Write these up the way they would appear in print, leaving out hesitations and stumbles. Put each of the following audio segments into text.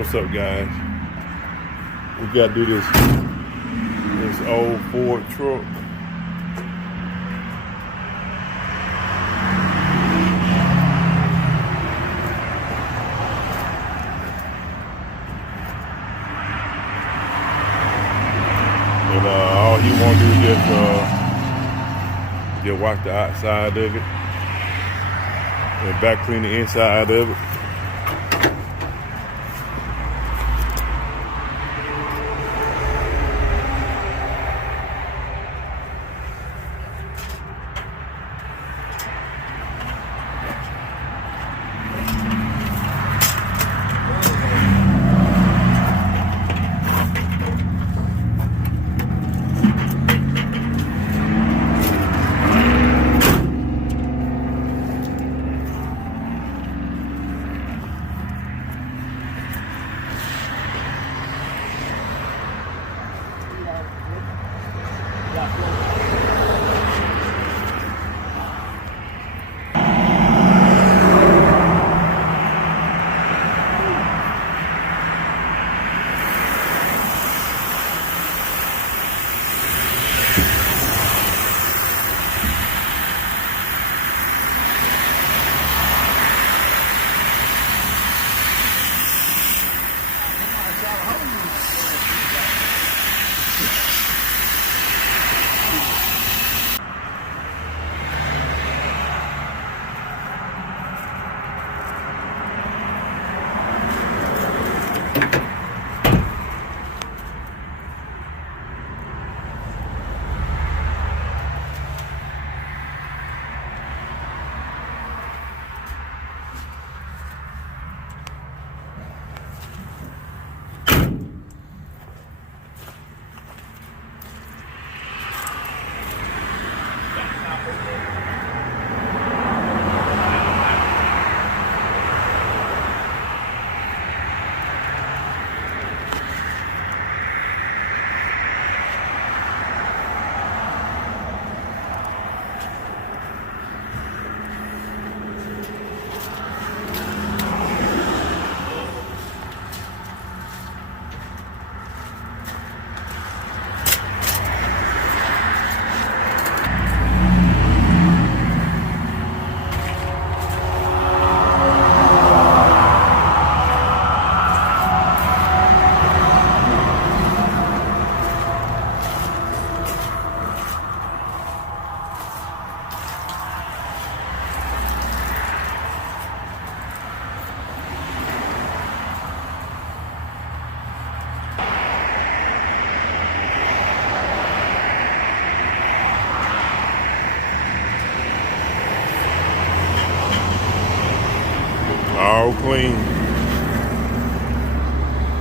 What's up, guys? We gotta do this old Ford truck. And all he want to do is just wash the outside of it and back clean the inside of it. All clean.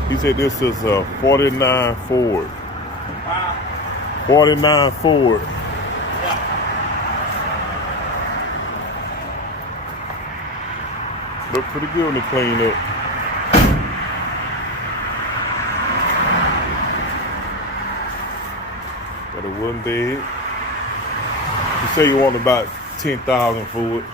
He said this is a 49 Ford. 49 Ford. Look pretty good when they clean up. Got a wooden bed. You say you want about 10,000 for it.